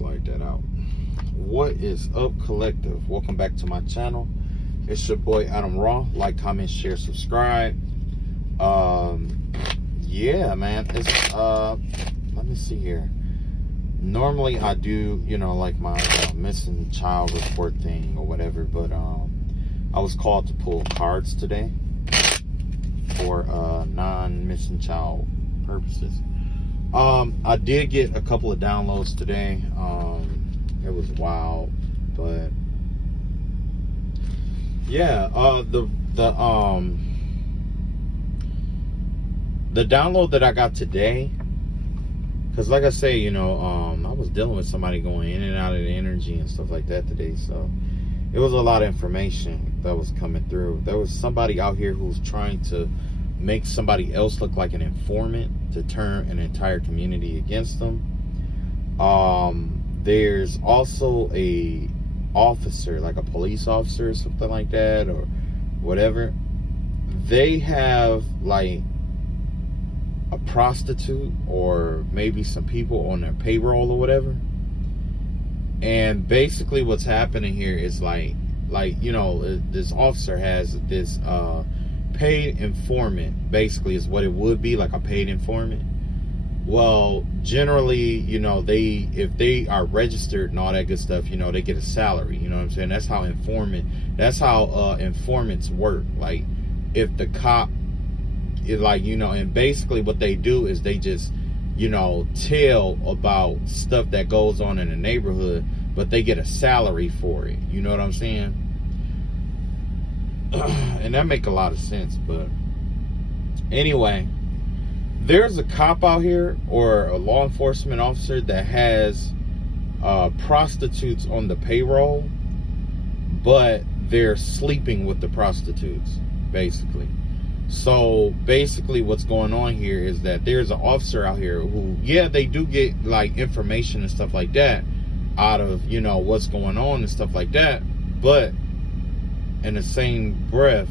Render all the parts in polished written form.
slide that out. What is up, collective? Welcome back to my channel. It's your boy Adam Raw. Like, comment, share, subscribe. Yeah, man. It's let me see here. Normally I do, you know, like my missing child report thing or whatever, but I was called to pull cards today for non-missing child purposes. I did get a couple of downloads today. It was wild, but yeah, the download that I got today, because like I say, you know, I was dealing with somebody going in and out of the energy and stuff like that today, so it was a lot of information that was coming through. There was somebody out here who was trying to make somebody else look like an informant to turn an entire community against them. There's also a officer, like a police officer or something like that, or whatever. They have like a prostitute or maybe some people on their payroll or whatever. And basically what's happening here is like you know, this officer has this paid informant, basically is what it would be, like a paid informant. Well, generally, you know, if they are registered and all that good stuff, you know, they get a salary, you know what I'm saying? That's how informants work. Like, if the cop is like, you know, and basically what they do is they just, you know, tell about stuff that goes on in the neighborhood, but they get a salary for it, you know what I'm saying? And that make a lot of sense. But anyway, there's a cop out here or a law enforcement officer that has prostitutes on the payroll, but they're sleeping with the prostitutes, basically. So basically what's going on here is that there's an officer out here who, yeah, they do get like information and stuff like that out of, you know, what's going on and stuff like that, but in the same breath,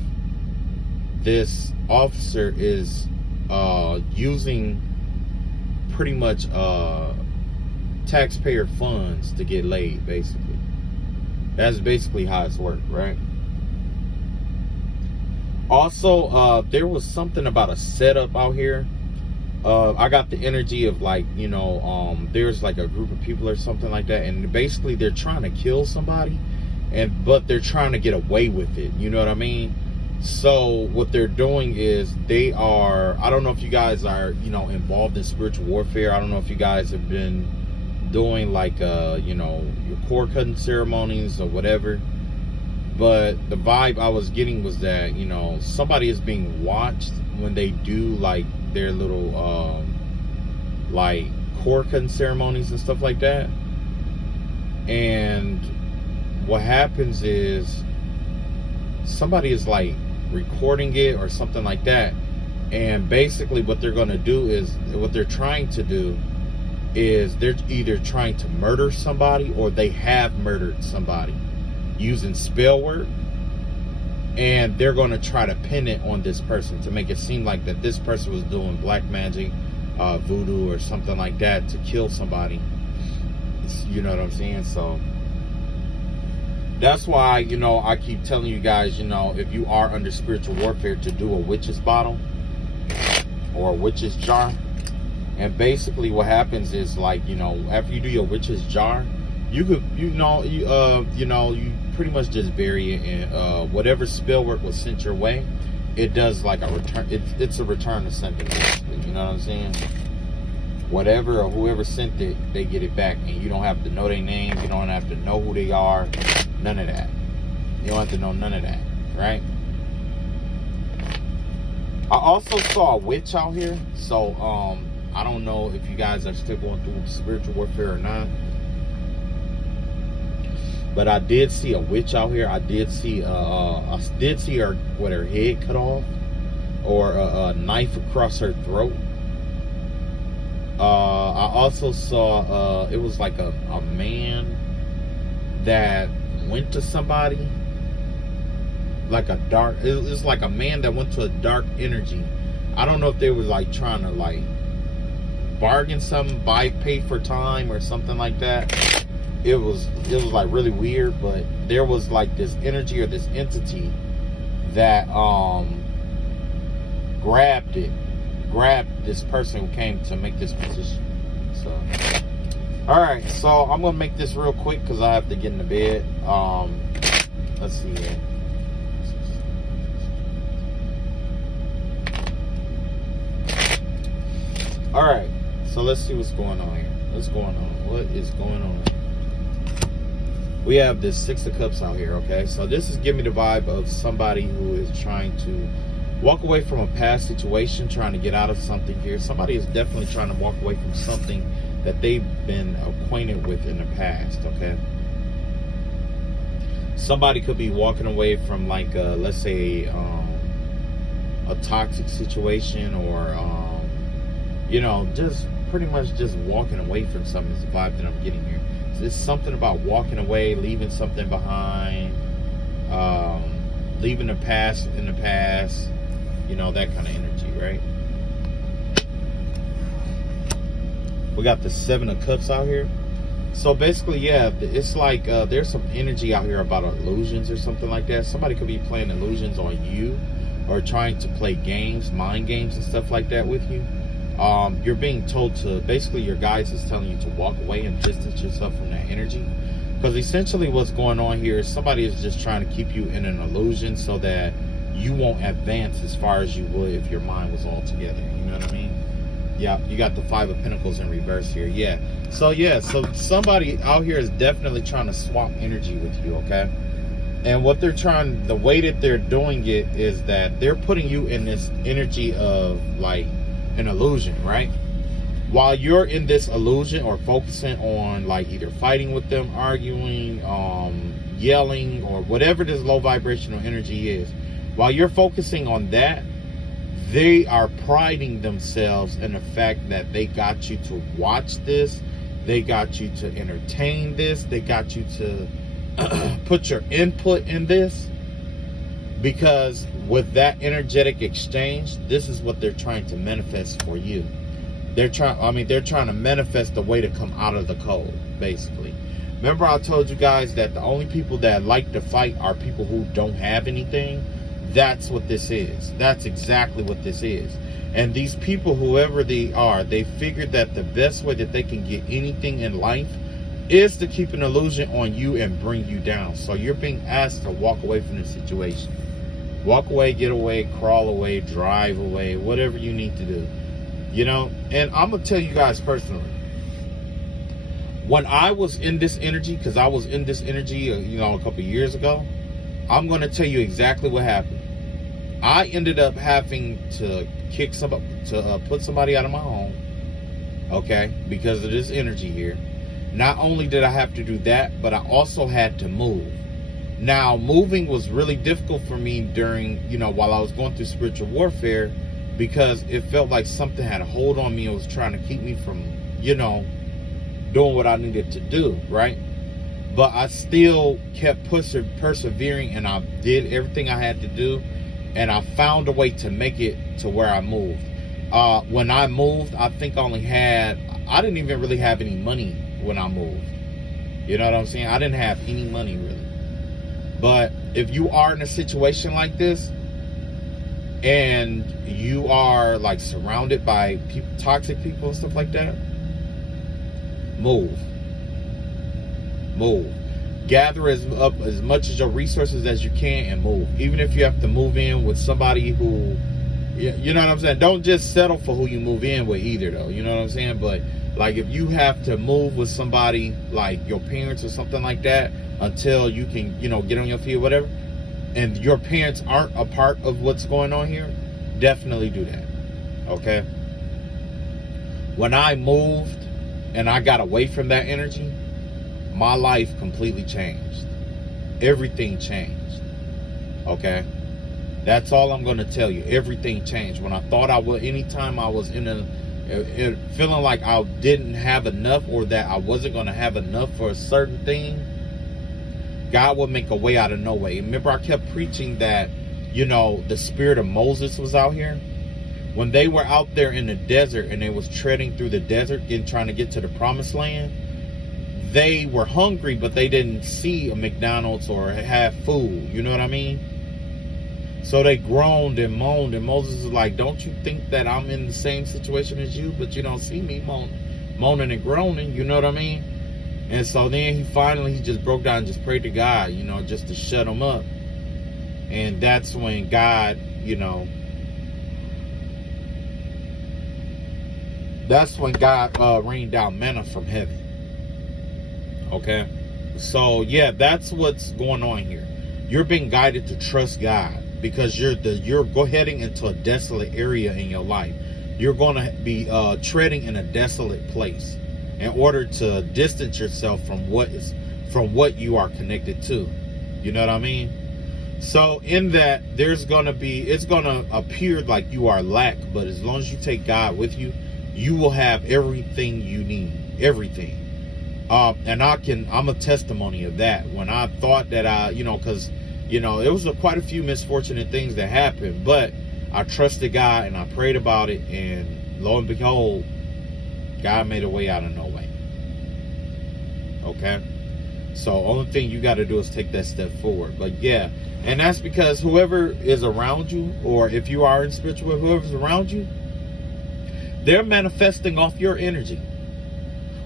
this officer is using pretty much taxpayer funds to get laid, basically. That's basically how it's worked, right? Also, there was something about a setup out here. I got the energy of like, you know, there's like a group of people or something like that, and basically they're trying to kill somebody, but they're trying to get away with it, you know what I mean? So what they're doing is they are, I don't know if you guys are, you know, involved in spiritual warfare. I don't know if you guys have been doing like you know, your cord cutting ceremonies or whatever, but the vibe I was getting was that, you know, somebody is being watched when they do like their little like cord cutting ceremonies and stuff like that. And what happens is somebody is like recording it or something like that, and basically what they're going to do is, what they're trying to do is, they're either trying to murder somebody or they have murdered somebody using spell work, and they're going to try to pin it on this person to make it seem like that this person was doing black magic, voodoo or something like that to kill somebody. You know what I'm saying? So that's why, you know, I keep telling you guys, you know, if you are under spiritual warfare, to do a witch's bottle or a witch's jar. And basically what happens is, like, you know, after you do your witch's jar, you could, you know, you pretty much just bury it in whatever spell work was sent your way. It does like a return. It's a return to sender, basically. You know what I'm saying? Whatever or whoever sent it, they get it back, and you don't have to know their name. You don't have to know who they are. None of that. You don't have to know none of that, right? I also saw a witch out here, so I don't know if you guys are still going through spiritual warfare or not, but I did see a witch out here. I did see her with her head cut off, or a knife across her throat. I also saw it was like a man that went to somebody, like a dark, it's like a man that went to a dark energy. I don't know if they were like trying to like bargain something, pay for time or something like that. It was like really weird, but there was like this energy or this entity that grabbed this person who came to make this position. So all right, so I'm gonna make this real quick because I have to get into bed. Let's see here. All right, so let's see what's going on here. What's going on? What is going on? We have this Six of Cups out here, okay? So this is giving me the vibe of somebody who is trying to walk away from a past situation, trying to get out of something here. Somebody is definitely trying to walk away from something that they've been acquainted with in the past, okay? Somebody could be walking away from, like, let's say, a toxic situation, or, you know, just pretty much just walking away from something is the vibe that I'm getting here. So it's something about walking away, leaving something behind, leaving the past in the past, you know, that kind of energy, right? We got the Seven of Cups out here. So basically, yeah, it's like there's some energy out here about illusions or something like that. Somebody could be playing illusions on you, or trying to play games, mind games and stuff like that with you. You're being told to, basically your guides is telling you to walk away and distance yourself from that energy. Because essentially what's going on here is somebody is just trying to keep you in an illusion so that you won't advance as far as you would if your mind was all together. You know what I mean? Yeah, you got the Five of Pentacles in reverse here. Yeah. So somebody out here is definitely trying to swap energy with you, okay? And what they're trying, the way that they're doing it is that they're putting you in this energy of like an illusion, right? While you're in this illusion or focusing on like either fighting with them, arguing, yelling, or whatever this low vibrational energy is, while you're focusing on that, they are priding themselves in the fact that they got you to watch this, they got you to entertain this, they got you to put your input in this, because with that energetic exchange, this is what they're trying to manifest for you. They're trying to manifest the way to come out of the cold, basically. Remember I told you guys that the only people that like to fight are people who don't have anything? That's what this is. That's exactly what this is. And these people, whoever they are, they figured that the best way that they can get anything in life is to keep an illusion on you and bring you down. So you're being asked to walk away from the situation. Walk away, get away, crawl away, drive away, whatever you need to do. You know, and I'm going to tell you guys personally, when I was in this energy, because I was in this energy, you know, a couple years ago, I'm going to tell you exactly what happened. I ended up having to put somebody out of my home, okay, because of this energy here. Not only did I have to do that, but I also had to move. Now, moving was really difficult for me during, you know, while I was going through spiritual warfare, because it felt like something had a hold on me and was trying to keep me from, you know, doing what I needed to do, right? But I still kept persevering, and I did everything I had to do, and I found a way to make it to where I moved. When I moved, I think I didn't even really have any money when I moved. You know what I'm saying? I didn't have any money really. But if you are in a situation like this, and you are like surrounded by people, toxic people and stuff like that, move. Gather up as much of your resources as you can and move. Even if you have to move in with somebody who, you know what I'm saying? Don't just settle for who you move in with either, though. You know what I'm saying? But like, if you have to move with somebody like your parents or something like that until you can, you know, get on your feet or whatever, and your parents aren't a part of what's going on here, definitely do that. Okay? When I moved and I got away from that energy, my life completely changed. Everything changed. Okay? That's all I'm going to tell you. Everything changed. When I thought I would, anytime I was feeling like I didn't have enough, or that I wasn't going to have enough for a certain thing, God would make a way out of no way. Remember, I kept preaching that, you know, the spirit of Moses was out here. When they were out there in the desert and they was treading through the desert and trying to get to the promised land, they were hungry, but they didn't see a McDonald's or have food. You know what I mean? So they groaned and moaned, and Moses is like, don't you think that I'm in the same situation as you, but you don't see me moaning and groaning? You know what I mean? And so then he just broke down and just prayed to God, you know, just to shut him up. And that's when God, you know, rained down manna from heaven. Okay? So, yeah, that's what's going on here. You're being guided to trust God because you're heading into a desolate area in your life. You're going to be treading in a desolate place in order to distance yourself from what you are connected to. You know what I mean? So in that, it's going to appear like you are lack, but as long as you take God with you, you will have everything you need. Everything. And I'm a testimony of that. When I thought that because, you know, it was quite a few misfortunate things that happened, but I trusted God and I prayed about it, and lo and behold, God made a way out of no way. Okay? So only thing you got to do is take that step forward. But yeah, and that's because whoever is around you, or if you are in spiritual, whoever's around you, they're manifesting off your energy.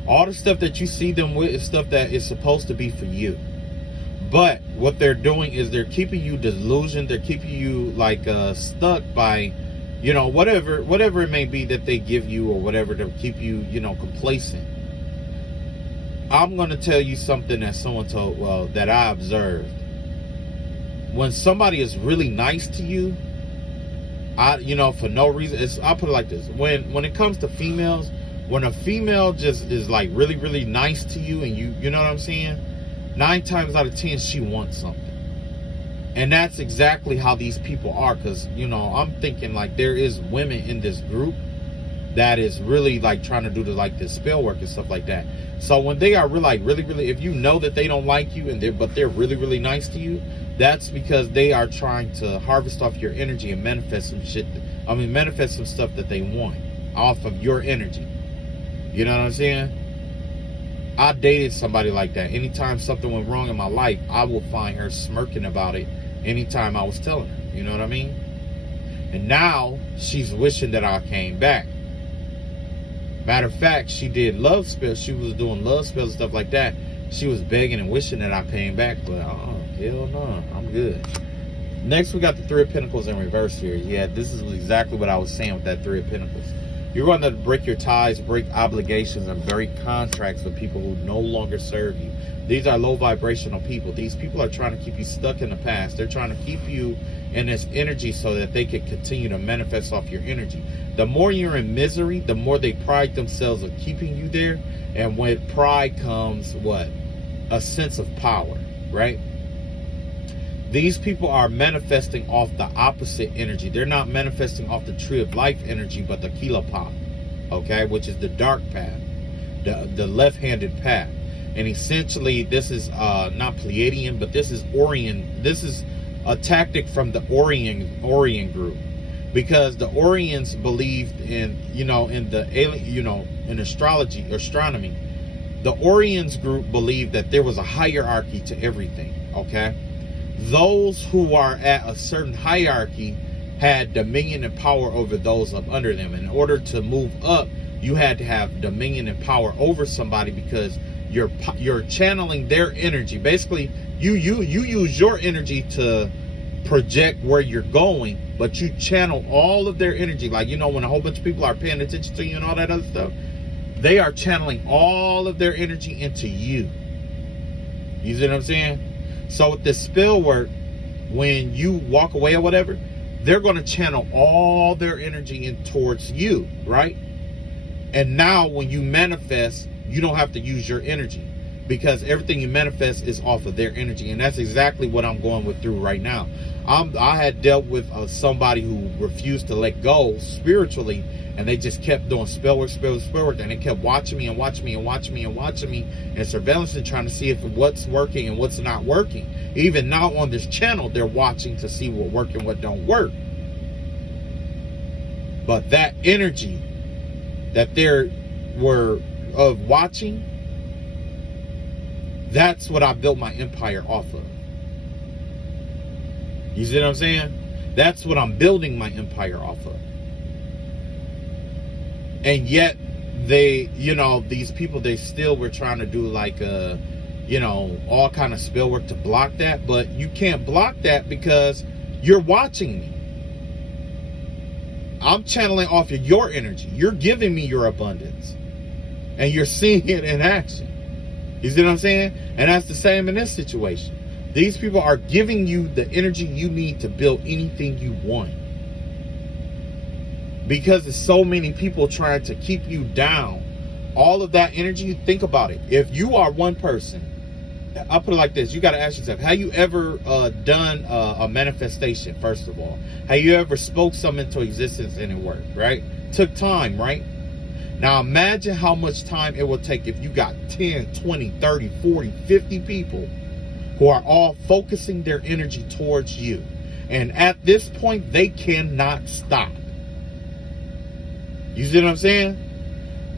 All the stuff that you see them with is stuff that is supposed to be for you. But what they're doing is they're keeping you delusioned. They're keeping you like stuck by, you know, whatever it may be that they give you or whatever to keep you, you know, complacent. I'm going to tell you something that someone told, that I observed. When somebody is really nice to you, for no reason, I'll put it like this. When it comes to females, when a female just is like really, really nice to you, and you know what I'm saying? 9 times out of 10, she wants something. And that's exactly how these people are. Because, you know, I'm thinking like there is women in this group that is really like trying to do this spell work and stuff like that. So when they are really, if you know that they don't like you but they're really, really nice to you, that's because they are trying to harvest off your energy and manifest some stuff that they want off of your energy. You know what I'm saying? I dated somebody like that. Anytime something went wrong in my life, I will find her smirking about it anytime I was telling her. You know what I mean? And now she's wishing that I came back. Matter of fact, she did love spells. She was doing love spells and stuff like that. She was begging and wishing that I came back, but hell no, I'm good. Next, we got the 3 of Pentacles in reverse here. Yeah, this is exactly what I was saying with that 3 of Pentacles. You're going to break your ties, break obligations, and break contracts with people who no longer serve you. These are low vibrational people. These people are trying to keep you stuck in the past. They're trying to keep you in this energy so that they can continue to manifest off your energy. The more you're in misery, the more they pride themselves of keeping you there. And with pride comes what? A sense of power, right? These people are manifesting off the opposite energy. They're not manifesting off the tree of life energy, but the Kilapa, okay, which is the dark path, the left-handed path. And essentially, this is not Pleiadian, but this is Orion. This is a tactic from the Orion group, because the Orions believed in, in the alien, in astronomy. The Orions group believed that there was a hierarchy to everything. Okay. Those who are at a certain hierarchy had dominion and power over those up under them. In order to move up, you had to have dominion and power over somebody, because you're channeling their energy. Basically, you use your energy to project where you're going, but you channel all of their energy. Like, when a whole bunch of people are paying attention to you and all that other stuff, they are channeling all of their energy into you. You see what I'm saying? So with this spell work, when you walk away or whatever, they're going to channel all their energy in towards you, right? And now when you manifest, you don't have to use your energy, because everything you manifest is off of their energy. And that's exactly what I'm going through right now. I had dealt with somebody who refused to let go spiritually, and they just kept doing spell work, and they kept watching me and surveillance and trying to see if what's working and what's not working. Even now on this channel, they're watching to see what works and what don't work. But that energy that there were of watching, that's what I built my empire off of. You see what I'm saying? That's what I'm building my empire off of. And yet they, you know, these people, they still were trying to do like you know, all kind of spill work to block that. But you can't block that because you're watching me. I'm channeling off of your energy. You're giving me your abundance. And you're seeing it in action. You see what I'm saying? And that's the same in this situation. These people are giving you the energy you need to build anything you want. Because there's so many people trying to keep you down. All of that energy, think about it. If you are one person, I'll put it like this. You got to ask yourself, have you ever done a manifestation, first of all? Have you ever spoke something into existence and it worked, right? Took time, right? Now imagine how much time it will take if you got 10, 20, 30, 40, 50 people who are all focusing their energy towards you. And at this point, they cannot stop. You see what I'm saying?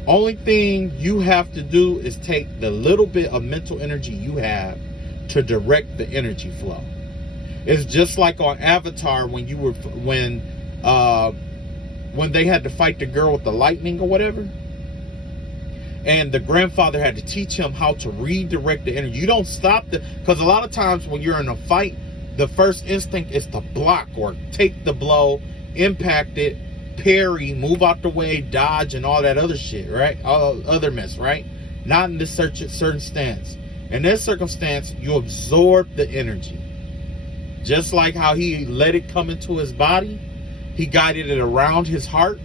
Only thing you have to do is take the little bit of mental energy you have to direct the energy flow. It's just like on Avatar when you were when they had to fight the girl with the lightning or whatever. And the grandfather had to teach him how to redirect the energy. You don't stop because a lot of times when you're in a fight, the first instinct is to block or take the blow, impact it, parry, move out the way, dodge, and all that other shit, right? All other mess, right? Not in this certain stance. In this circumstance, you absorb the energy. Just like how he let it come into his body, he guided it around his heart,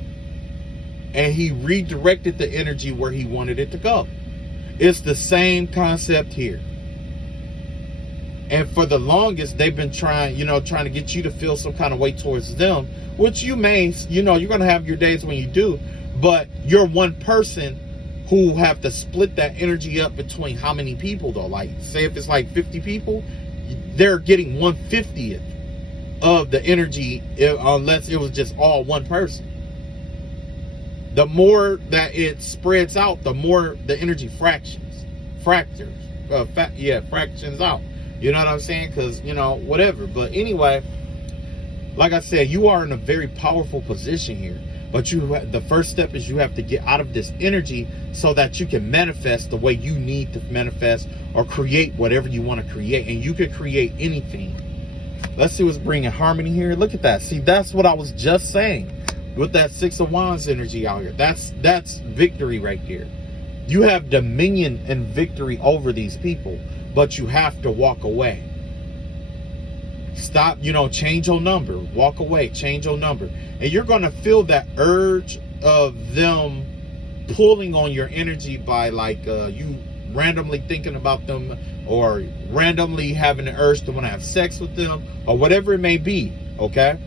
and he redirected the energy where he wanted it to go. It's the same concept here. And for the longest, they've been trying to get you to feel some kind of way towards them, which you may, you're going to have your days when you do, but you're one person who have to split that energy up between how many people though? Like, say if it's like 50 people, they're getting 1/50th of the energy unless it was just all one person. The more that it spreads out, the more the energy fractions out. You know what I'm saying? Because, whatever. But anyway, like I said, you are in a very powerful position here. But the first step is you have to get out of this energy so that you can manifest the way you need to manifest or create whatever you want to create. And you can create anything. Let's see what's bringing harmony here. Look at that. See, that's what I was just saying. With that Six of Wands energy out here, that's victory right there. You have dominion and victory over these people, but you have to walk away. Stop, change your number, walk away, change your number. And you're going to feel that urge of them pulling on your energy by you randomly thinking about them or randomly having an urge to want to have sex with them or whatever it may be, okay?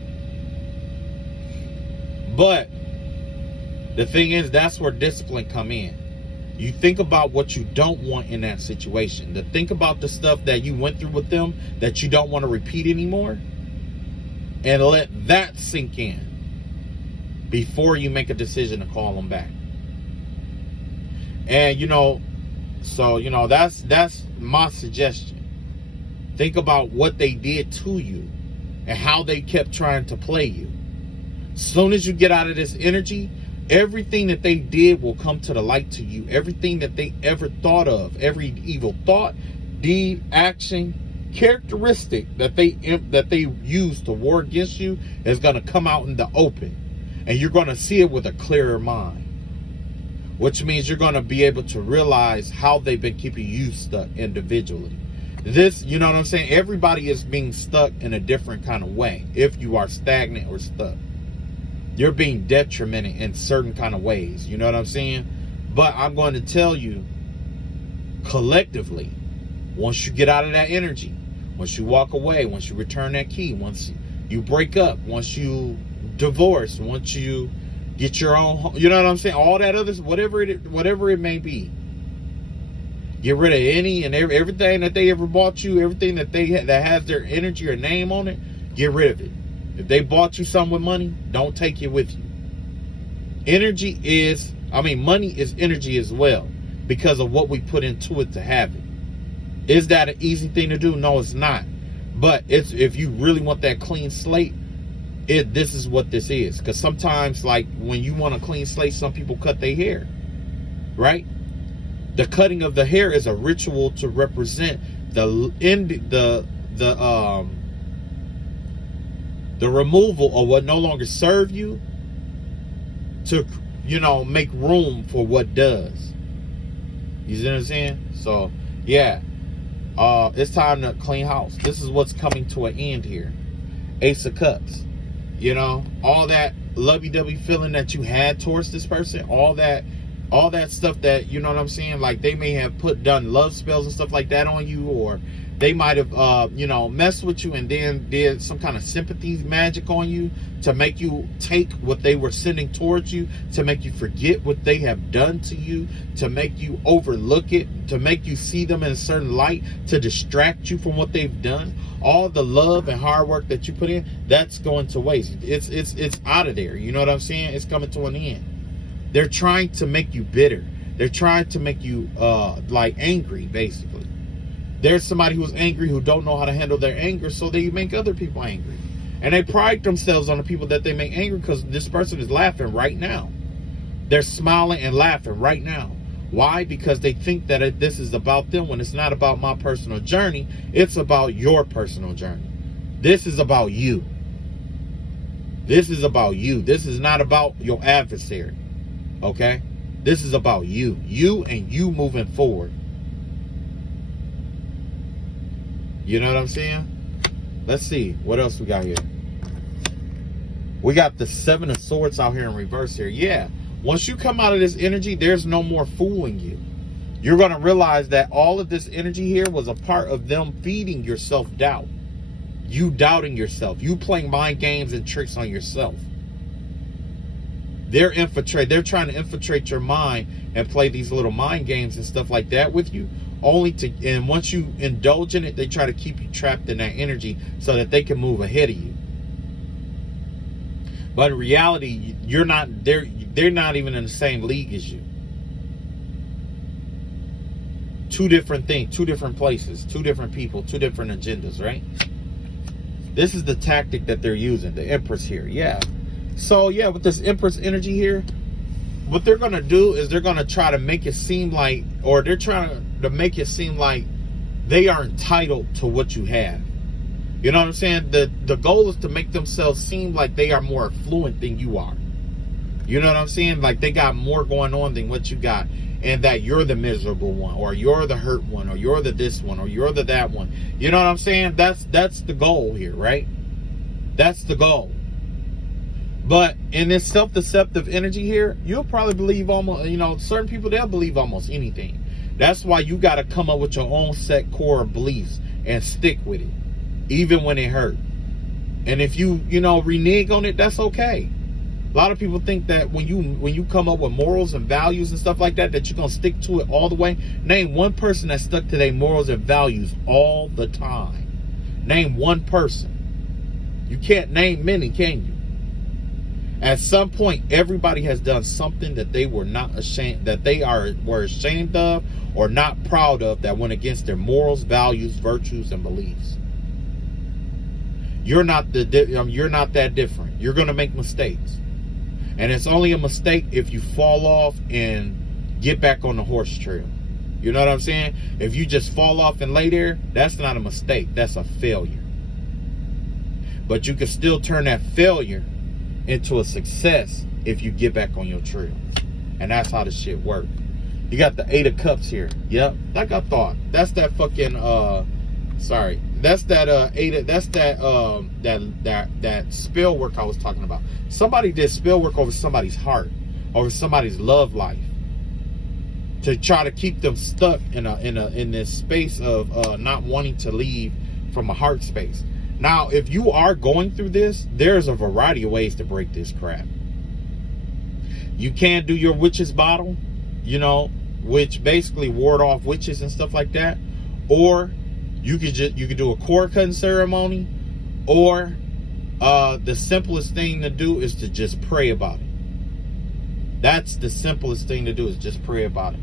But the thing is, that's where discipline come in. You think about what you don't want in that situation. To think about the stuff that you went through with them that you don't want to repeat anymore. And let that sink in before you make a decision to call them back. And, that's my suggestion. Think about what they did to you and how they kept trying to play you. Soon as you get out of this energy, everything that they did will come to the light to you. Everything that they ever thought of, every evil thought, deed, action, characteristic that they used to war against you is going to come out in the open. And you're going to see it with a clearer mind. Which means you're going to be able to realize how they've been keeping you stuck individually. This, you know what I'm saying? Everybody is being stuck in a different kind of way. If you are stagnant or stuck, you're being detrimented in certain kind of ways. You know what I'm saying? But I'm going to tell you, collectively, once you get out of that energy, once you walk away, once you return that key, once you break up, once you divorce, once you get your own home, you know what I'm saying? All that others, whatever it may be. Get rid of any and everything that they ever bought you, everything that that has their energy or name on it, get rid of it. If they bought you something with money, don't take it with you. Money is energy as well, because of what we put into it to have it. Is that an easy thing to do? No, it's not. But if you really want that clean slate, this is what this is. Because sometimes, like, when you want a clean slate, some people cut their hair, right? The cutting of the hair is a ritual to represent the removal of what no longer serve you, to, you know, make room for what does. You see what I'm saying? So yeah, it's time to clean house. This is what's coming to an end here. Ace of Cups. You know, all that lovey-dovey feeling that you had towards this person, all that stuff that, you know what I'm saying, like they may have done love spells and stuff like that on you, or they might have you know, messed with you and then did some kind of sympathy magic on you to make you take what they were sending towards you, to make you forget what they have done to you, to make you overlook it, to make you see them in a certain light, to distract you from what they've done. All the love and hard work that you put in, that's going to waste. It's out of there. You know what I'm saying? It's coming to an end. They're trying to make you bitter. They're trying to make you like angry, basically. There's somebody who's angry who don't know how to handle their anger, so they make other people angry. And they pride themselves on the people that they make angry, because this person is laughing right now. They're smiling and laughing right now. Why? Because they think that this is about them, when it's not about my personal journey. It's about your personal journey. This is about you. This is about you. This is not about your adversary. Okay? This is about you. You and you moving forward. You know what I'm saying? Let's see. What else we got here? We got the Seven of Swords out here in reverse here. Yeah. Once you come out of this energy, there's no more fooling you. You're going to realize that all of this energy here was a part of them feeding your self-doubt. You doubting yourself. You playing mind games and tricks on yourself. They're trying to infiltrate your mind and play these little mind games and stuff like that with you. And once you indulge in it, they try to keep you trapped in that energy so that they can move ahead of you. But in reality, they're not even in the same league as you. Two different things, two different places, two different people, two different agendas, right? This is the tactic that they're using, the Empress here. Yeah. So yeah, with this Empress energy here, what they're going to do is they're going to try to make it seem like, or they're trying to make it seem like they are entitled to what you have. You know what I'm saying? The goal is to make themselves seem like they are more affluent than you are. You know what I'm saying? Like they got more going on than what you got. And that you're the miserable one, or you're the hurt one, or you're the this one, or you're the that one. You know what I'm saying? That's the goal here, right? That's the goal. But in this self-deceptive energy here, you'll probably believe almost, you know, certain people, they'll believe almost anything. That's why you got to come up with your own set core of beliefs and stick with it, even when it hurt. And if you renege on it, that's okay. A lot of people think that when you come up with morals and values and stuff like that, that you're going to stick to it all the way. Name one person that stuck to their morals and values all the time. Name one person. You can't name many, can you? At some point, everybody has done something that they were not ashamed, that they were ashamed of or not proud of, that went against their morals, values, virtues, and beliefs. You're not that different. You're going to make mistakes. And it's only a mistake if you fall off and get back on the horse trail. You know what I'm saying? If you just fall off and lay there, that's not a mistake. That's a failure. But you can still turn that failure into a success if you get back on your trail. And that's how this shit works. You got the Eight of Cups here. Yep. Like I thought. That's that fucking sorry. That's that that spell work I was talking about. Somebody did spell work over somebody's heart, over somebody's love life, to try to keep them stuck in this space of not wanting to leave from a heart space. Now, if you are going through this, there's a variety of ways to break this crap. You can do your witch's bottle, which basically ward off witches and stuff like that, or you could do a cord cutting ceremony, or the simplest thing to do is to just pray about it. That's the simplest thing to do, is just pray about it.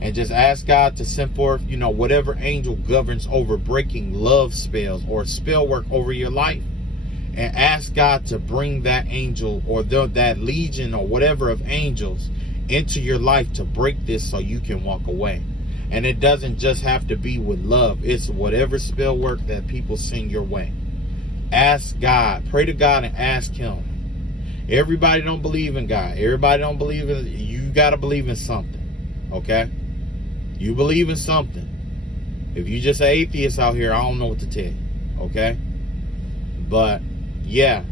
And just ask God to send forth, whatever angel governs over breaking love spells or spell work over your life. And ask God to bring that angel or that legion or whatever of angels into your life to break this so you can walk away. And it doesn't just have to be with love. It's whatever spell work that people send your way. Ask God. Pray to God and ask Him. Everybody don't believe in God. Everybody don't believe in... You got to believe in something. Okay? You believe in something. If you just an atheist out here, I don't know what to tell you. Okay? But, yeah.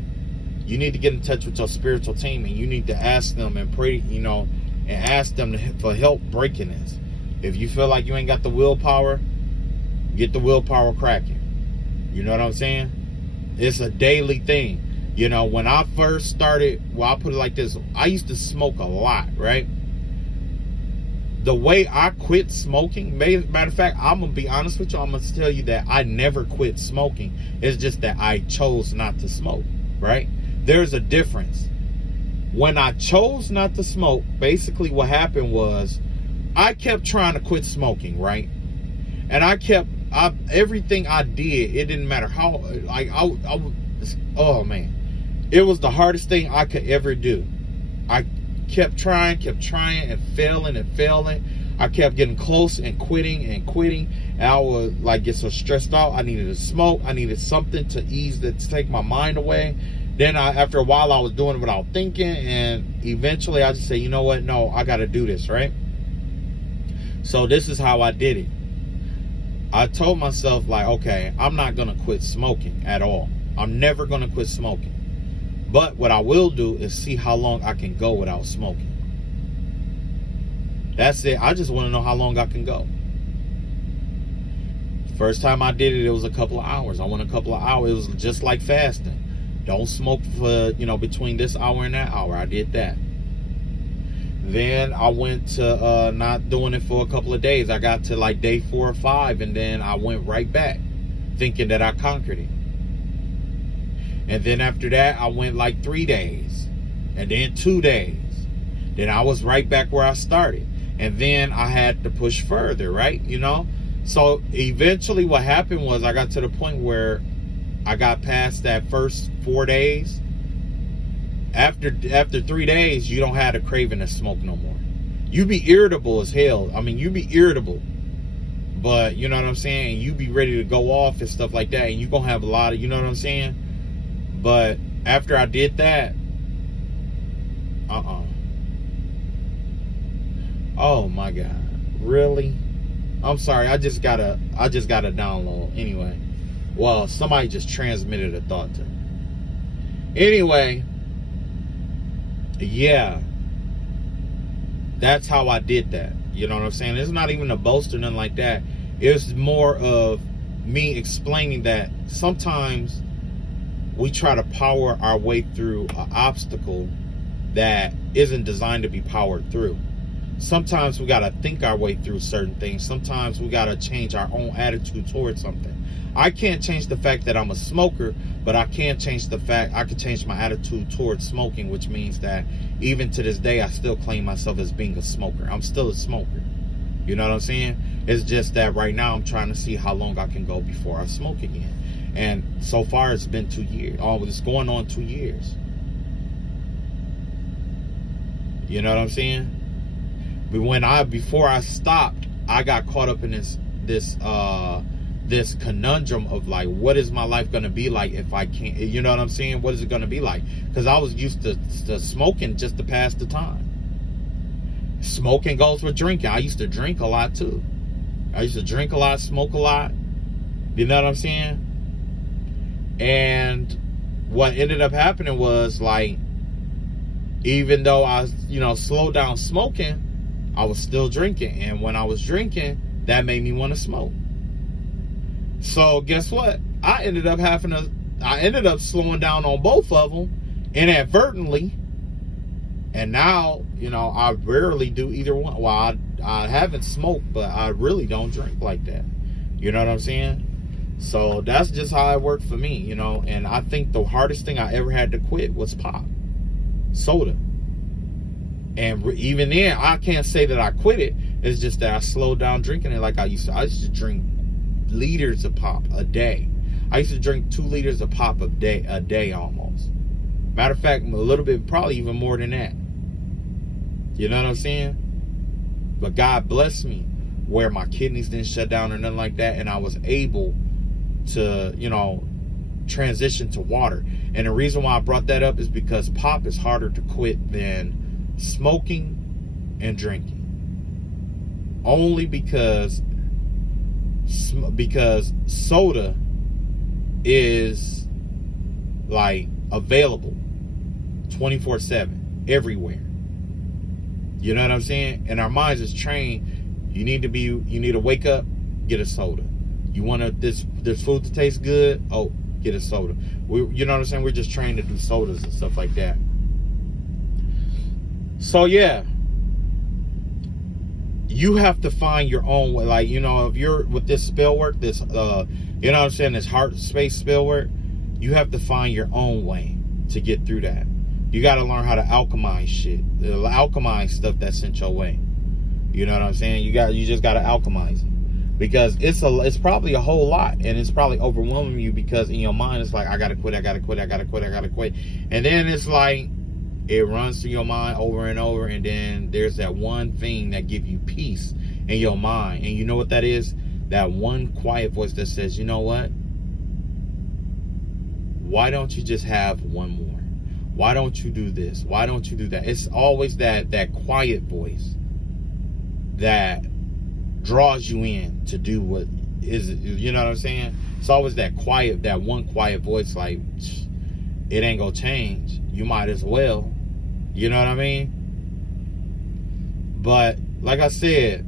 You need to get in touch with your spiritual team. And you need to ask them and pray, and ask them for help breaking this. If you feel like you ain't got the willpower, get the willpower cracking. You know what I'm saying? It's a daily thing. When I first started, I'll put it like this. I used to smoke a lot, right? The way I quit smoking, matter of fact, I'm going to be honest with you. I'm going to tell you that I never quit smoking. It's just that I chose not to smoke, right? There's a difference. When I chose not to smoke, basically what happened was, I kept trying to quit smoking, right? And everything I did, it didn't matter how, oh man, it was the hardest thing I could ever do. I kept trying and failing. I kept getting close and quitting. And I would get so stressed out. I needed to smoke. I needed something to take my mind away. Then after a while, I was doing it without thinking. And eventually I just say, you know what? No, I got to do this, right? So this is how I did it. I told myself, okay, I'm not going to quit smoking at all. I'm never going to quit smoking. But what I will do is see how long I can go without smoking. That's it. I just want to know how long I can go. First time I did it, it was a couple of hours. I went a couple of hours. It was just like fasting. Don't smoke for, between this hour and that hour. I did that. Then I went to not doing it for a couple of days. I got to day 4 or 5, and then I went right back, thinking that I conquered it. And then after that, I went 3 days, and then 2 days. Then I was right back where I started. And then I had to push further, right? So eventually what happened was I got to the point where I got past that first 4 days. After 3 days, you don't have the craving to smoke no more. You be irritable as hell. I mean, you be irritable. But, you know what I'm saying? You be ready to go off and stuff like that. And you going to have a lot of, you know what I'm saying? But after I did that, oh my God. Really? I'm sorry. I just got a download. Anyway. Well, somebody just transmitted a thought to me. Anyway. Yeah, that's how I did that. You know what I'm saying? It's not even a boast or nothing like that. It's more of me explaining that sometimes we try to power our way through an obstacle that isn't designed to be powered through. Sometimes we got to think our way through certain things. Sometimes we got to change our own attitude towards something. I can't change the fact that I'm a smoker, but I can change the fact I can change my attitude towards smoking, which means that even to this day, I still claim myself as being a smoker. I'm still a smoker. You know what I'm saying? It's just that right now I'm trying to see how long I can go before I smoke again. And so far it's been 2 years. Oh, it's going on 2 years. You know what I'm saying? But before I stopped, I got caught up in this conundrum of what is my life going to be like if I can't, you know what I'm saying? What is it going to be like? Because I was used to smoking just to pass the time. Smoking goes with drinking. I used to drink a lot too. I used to drink a lot, smoke a lot. You know what I'm saying? And what ended up happening was even though I, slowed down smoking, I was still drinking. And when I was drinking, that made me want to smoke. So guess what? I ended up slowing down on both of them inadvertently. And now, I rarely do either one. Well, I haven't smoked, but I really don't drink like that. You know what I'm saying? So that's just how it worked for me, And I think the hardest thing I ever had to quit was pop. Soda. And even then, I can't say that I quit it. It's just that I slowed down drinking it like I used to. I used to drink liters of pop a day. I used to drink 2 liters of pop a day almost. Matter of fact, a little bit, probably even more than that. You know what I'm saying? But God blessed me where my kidneys didn't shut down or nothing like that, and I was able to, transition to water. And the reason why I brought that up is because pop is harder to quit than smoking and drinking. Only because soda is like available 24/7 everywhere. You know what I'm saying? And our minds is trained. You need to wake up, get a soda. You want this food to taste good? Oh, get a soda. You know what I'm saying? We're just trained to do sodas and stuff like that. So yeah, you have to find your own way. Like, if you're with this spell work, this, you know what I'm saying, this heart space spell work, you have to find your own way to get through that. You got to learn how to alchemize shit, alchemize stuff that's sent your way. You know what I'm saying? You just got to alchemize it, because it's probably a whole lot, and it's probably overwhelming you, because in your mind it's like, I got to quit, I got to quit, I got to quit, I got to quit. And then it's like, it runs through your mind over and over, and then there's that one thing that gives you peace in your mind. And you know what that is? That one quiet voice that says, you know what? Why don't you just have one more? Why don't you do this? Why don't you do that? It's always that quiet voice that draws you in to do what is, you know what I'm saying? It's always that one quiet voice, like, it ain't gonna change. You might as well. You know what I mean? But like I said,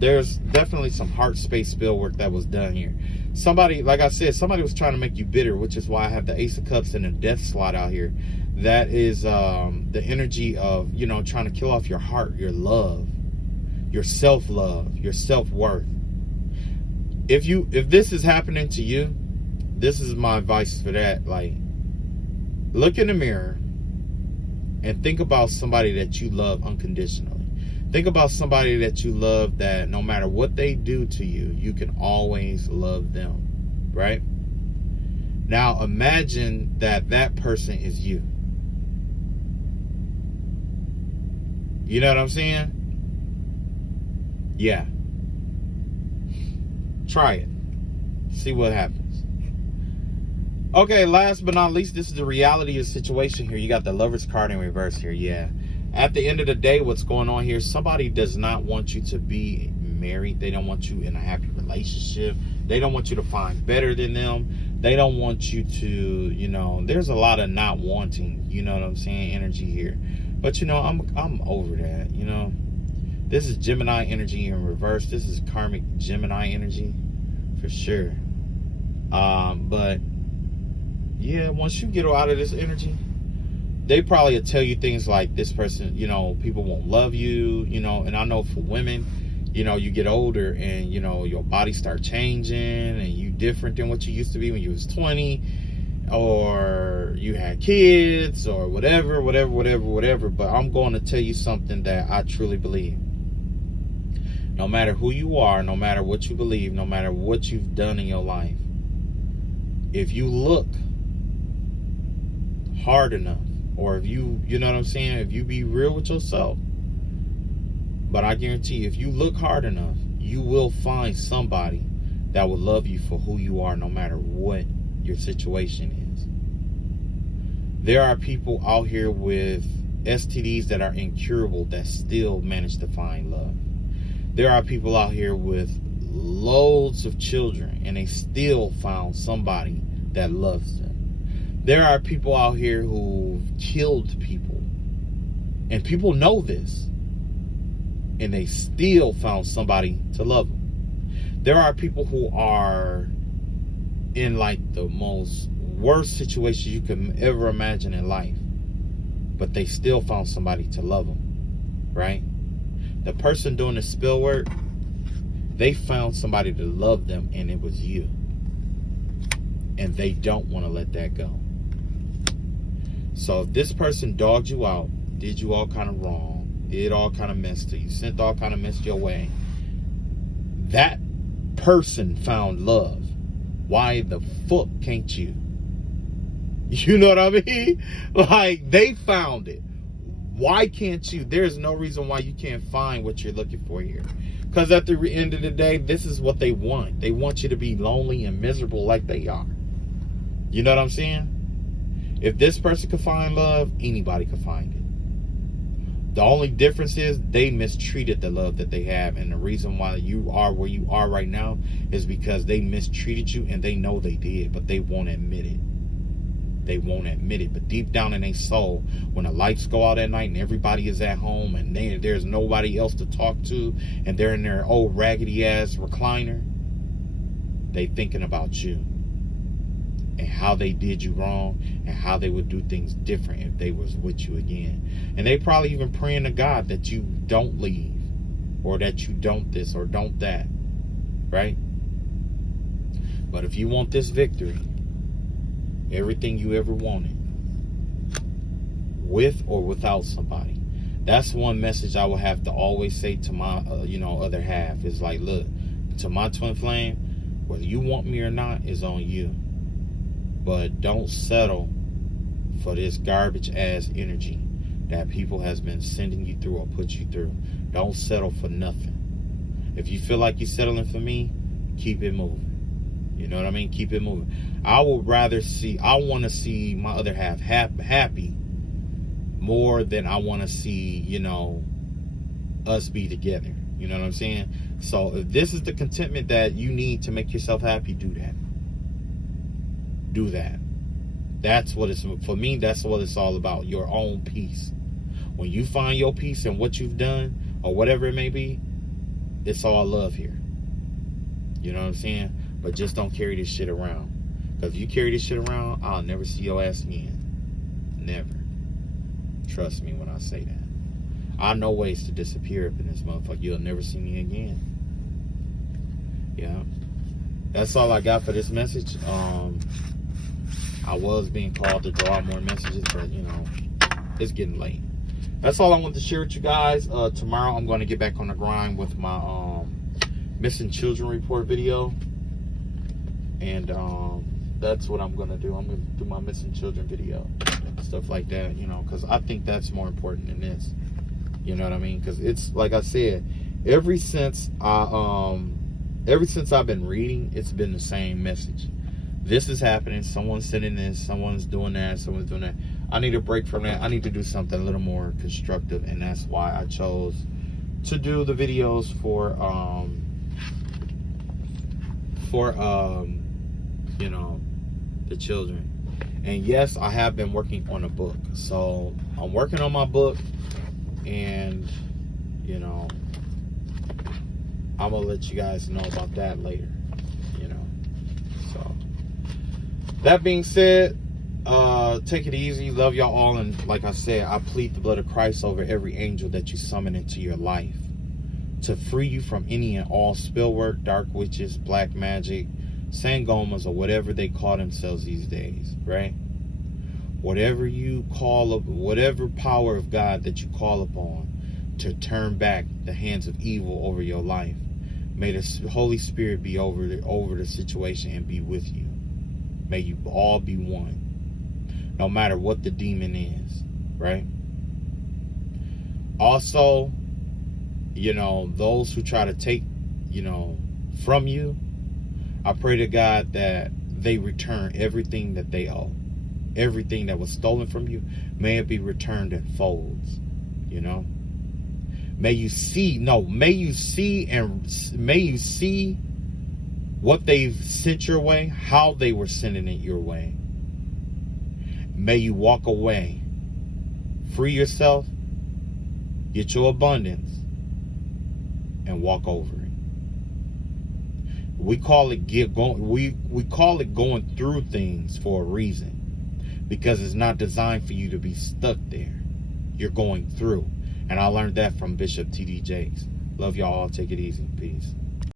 there's definitely some heart space spell work that was done here. Somebody was trying to make you bitter, which is why I have the Ace of Cups and the Death slot out here. That is the energy of, trying to kill off your heart, your love, your self-love, your self-worth. If this is happening to you, this is my advice for that. Like, look in the mirror and think about somebody that you love unconditionally. Think about somebody that you love, that no matter what they do to you, you can always love them, right? Now imagine that person is you. You know what I'm saying? Yeah. Try it. See what happens. Okay, last but not least, this is the reality of the situation here. You got the Lover's card in reverse here. Yeah. At the end of the day, what's going on here, somebody does not want you to be married. They don't want you in a happy relationship. They don't want you to find better than them. They don't want you to, there's a lot of not wanting, you know what I'm saying, energy here. But, I'm over that, This is Gemini energy in reverse. This is karmic Gemini energy for sure. But yeah, once you get out of this energy, they probably will tell you things like, this person, people won't love you, and I know for women, you get older and, your body start changing and you different than what you used to be when you was 20, or you had kids or whatever. But I'm going to tell you something that I truly believe. No matter who you are, no matter what you believe, no matter what you've done in your life, if you look hard enough, or if you know what I'm saying, if you be real with yourself, but I guarantee you, if you look hard enough, you will find somebody that will love you for who you are, no matter what your situation is. There are people out here with STDs that are incurable that still manage to find love. There are people out here with loads of children and they still found somebody that loves them. There are people out here who've killed people, and people know this, and they still found somebody to love them. There are people who are in like the most worst situations you can ever imagine in life, but they still found somebody to love them, right? The person doing the spell work, they found somebody to love them, and it was you. And they don't want to let that go. So if this person dogged you out, did you all kind of wrong, did all kind of mess to you, sent all kind of mess your way, that person found love. Why the fuck can't you? You know what I mean? Like, they found it. Why can't you? There's no reason why you can't find what you're looking for here. Because at the end of the day, this is what they want. They want you to be lonely and miserable like they are. You know what I'm saying? If this person could find love, anybody could find it. The only difference is they mistreated the love that they have. And the reason why you are where you are right now is because they mistreated you, and they know they did, but they won't admit it. They won't admit it. But deep down in their soul, when the lights go out at night and everybody is at home and there's nobody else to talk to, and they're in their old raggedy ass recliner, they thinking about you and how they did you wrong and how they would do things different if they was with you again. And they probably even praying to God that you don't leave, or that you don't this or don't that, right? But if you want this victory, everything you ever wanted, with or without somebody, that's one message I will have to always say to my other half, is like, look, to my twin flame, whether you want me or not is on you, but don't settle for this garbage ass energy that people has been sending you through or put you through. Don't settle for nothing. If you feel like you're settling for me, keep it moving. You know what I mean? Keep it moving. I want to see my other half happy more than I want to see, us be together. You know what I'm saying? So if this is the contentment that you need to make yourself happy, do that. Do that. That's what it's, for me, that's what it's all about. Your own peace. When you find your peace in what you've done or whatever it may be, it's all love here. You know what I'm saying? But just don't carry this shit around. Because if you carry this shit around, I'll never see your ass again. Never. Trust me when I say that. I know ways to disappear up in this motherfucker. You'll never see me again. Yeah. That's all I got for this message. I was being called to draw more messages, but it's getting late. That's all I want to share with you guys. Tomorrow I'm going to get back on the grind with my missing children report video. And that's what I'm going to do. I'm going to do my missing children video. Stuff like that, because I think that's more important than this. You know what I mean? Because it's, like I said, ever since I've been reading, it's been the same message. This is happening. Someone's sending this. Someone's doing that. Someone's doing that. I need a break from that. I need to do something a little more constructive. And that's why I chose to do the videos for the children. And yes, I have been working on a book. So I'm working on my book. And, I'm going to let you guys know about that later. So, that being said, take it easy. Love y'all all. And like I said, I plead the blood of Christ over every angel that you summon into your life to free you from any and all spell work, dark witches, black magic, sangomas, or whatever they call themselves these days, right? Whatever you call up, whatever power of God that you call upon to turn back the hands of evil over your life, may the Holy Spirit be over the situation and be with you. May you all be one, no matter what the demon is, right? Also, those who try to take, from you, I pray to God that they return everything that they owe. Everything that was stolen from you, may it be returned in folds. May you see what they've sent your way, how they were sending it your way. May you walk away, free yourself, get your abundance, and walk over it. We call it going through things for a reason. Because it's not designed for you to be stuck there. You're going through. And I learned that from Bishop T.D. Jakes. Love y'all all. Take it easy. Peace.